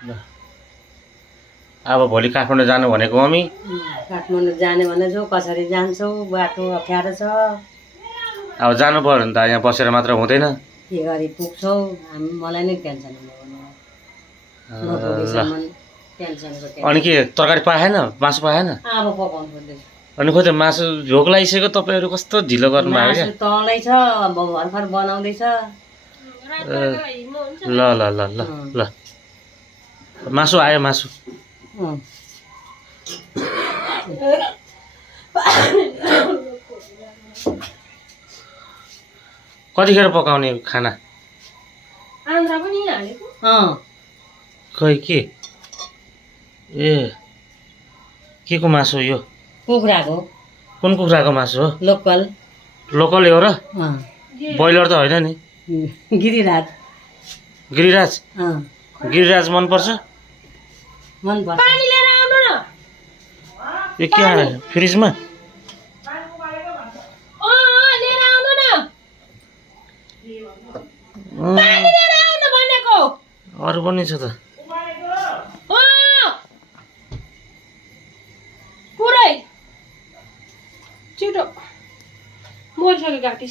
अब भोलि काठमाडौँ जानु भनेको मम्मी काठमाडौँ जाने भनेछौ कसरी जान्छौ बाटो अप्ठ्यारो छ अब जानु पर्यो भने त यहाँ बसेर मात्र हुँदैन के गरी पुग्छौ मलाई नै टेन्सन हुने नपुगेसम्म टेन्सनको अनि के तरकारी पाएन मासु पाएन अब पकाउनु खोज्दैछु अनि खोइ त मासु झोक लागिसक्यो तपाईँहरू कस्तो ढिलो गर्नुभयो क्या मासु तलै छ अब भर्खर बनाउँदैछ ल ल ल ल ल मासु आयो मासु कतिखेर पकाउने खाना आन्द्रा पनि हालेको खै के ए के को मासु हो यो कुखुराको कुन कुखुराको मासु हो लोकल लोकल हो र ब्रोइलर त होइन नि गिरिराज गिरिराज गिरिराज मनपर्छ मनपर्छ पानी लिएर आउनु न यो के आयो फ्रिजमा लिएर आउनु न पानी लिएर आउनु भनेको अरू पनि छ त पुरै छिटो मरिसक्यो घाँटी